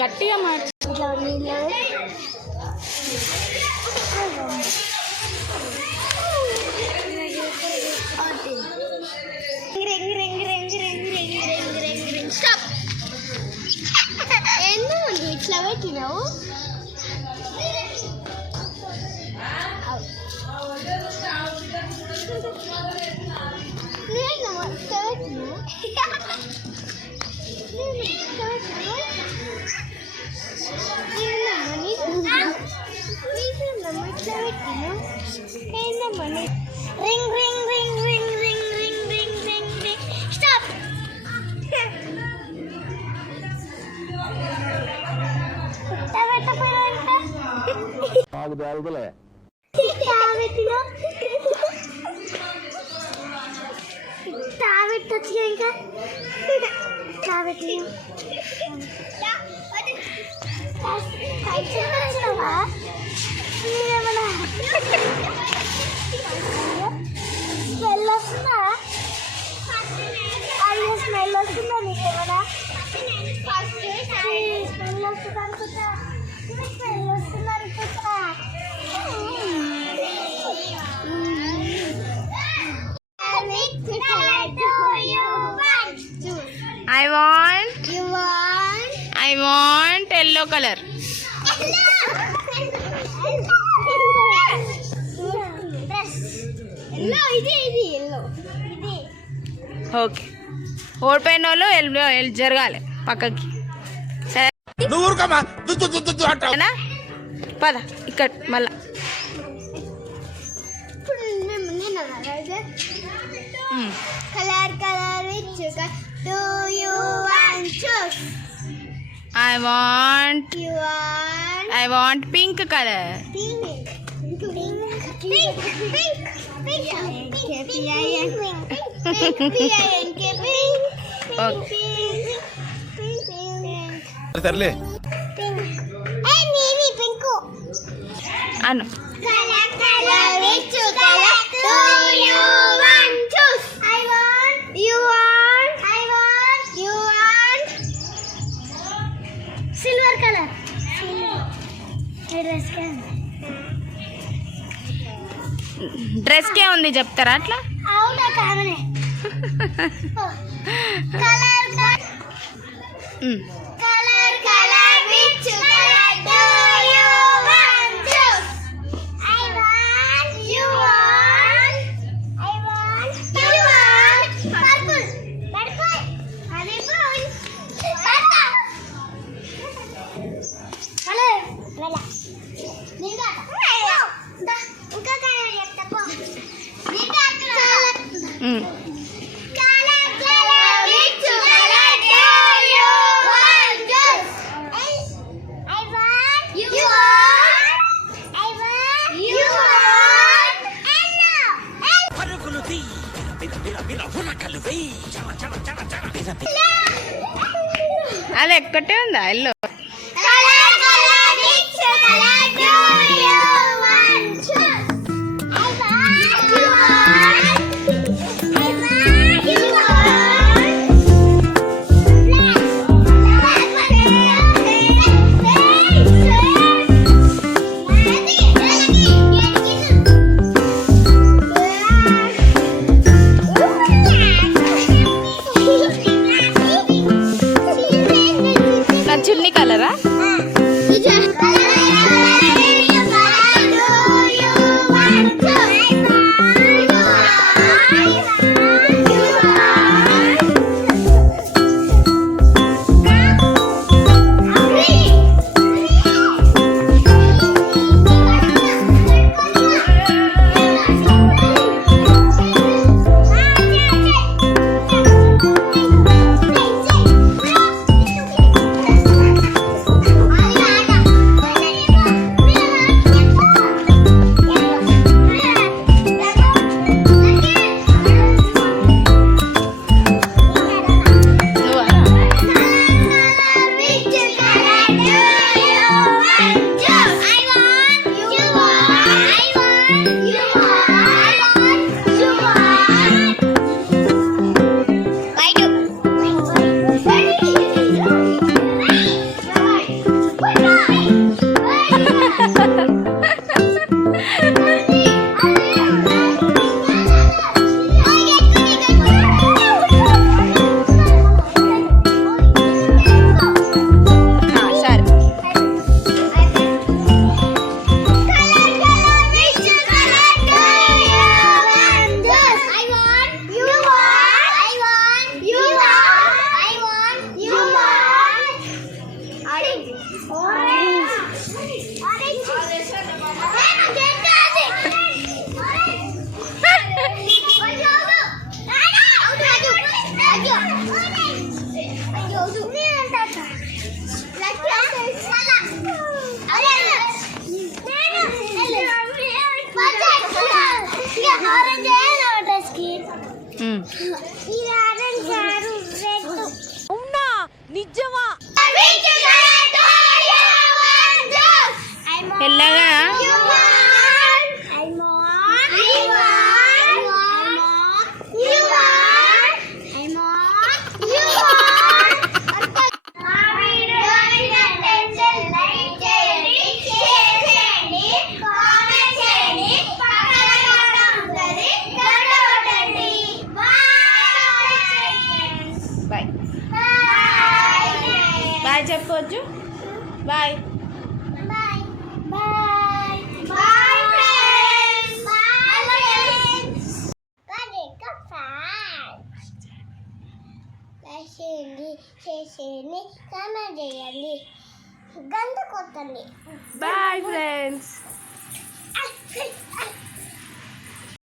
గట్టిగా మార్చి ఇట్లా పెట్టినావు ring ring ring ring ring ring ring ring ring stop ఆగుదలే తావెట్టొచ్చు ఇంకా తావెట్టి మీరేమన్నా స్మెల్ వస్తుందా? అయ్యో స్మెల్ వస్తుందా నీకేమన్నా? స్మెల్ వస్తుంది అనుకుంటా, స్మెల్ వస్తుంది అనుకుంటా. I want yellow color. Okay ఓడిపోయిన వాళ్ళు జరగాలి పక్కకి. సరేనా? పద ఇక్కడ మళ్ళా colour colour which do you want choose I want pink color. pink pink pink pink తరలే అను Color which color do you want choose? I want. You want. I want. You want. Silver color. డ్రెస్కే ఉంది చెప్తారా అట్లా అవునా కాదనే colour colour colour which colour do you want choose I want you want I want you want purple purple అది purple colour రలా నింగా దా ఇంకా colour చెప్తా పో నింగా colour Color, color, which color do you want choose? I want. You want. I want. You want. Yellow. పరుగులు తీ బిర ఉరకలు వేయి చల చల చల చల అది ఎక్కటే ఉందా yellow Color, color, which color do you want choose? I want. You want. I want. You నా చున్నీ కలరా సరే అవునా నిజమా తెల్లగా బాయ్ బాయ్ చెప్పొచ్చు bye Bye. Bye. Bye, friends. Bye, friends. చేసేయండి కామెంట్ చేయండి గంట కొట్టండి. Bye friends.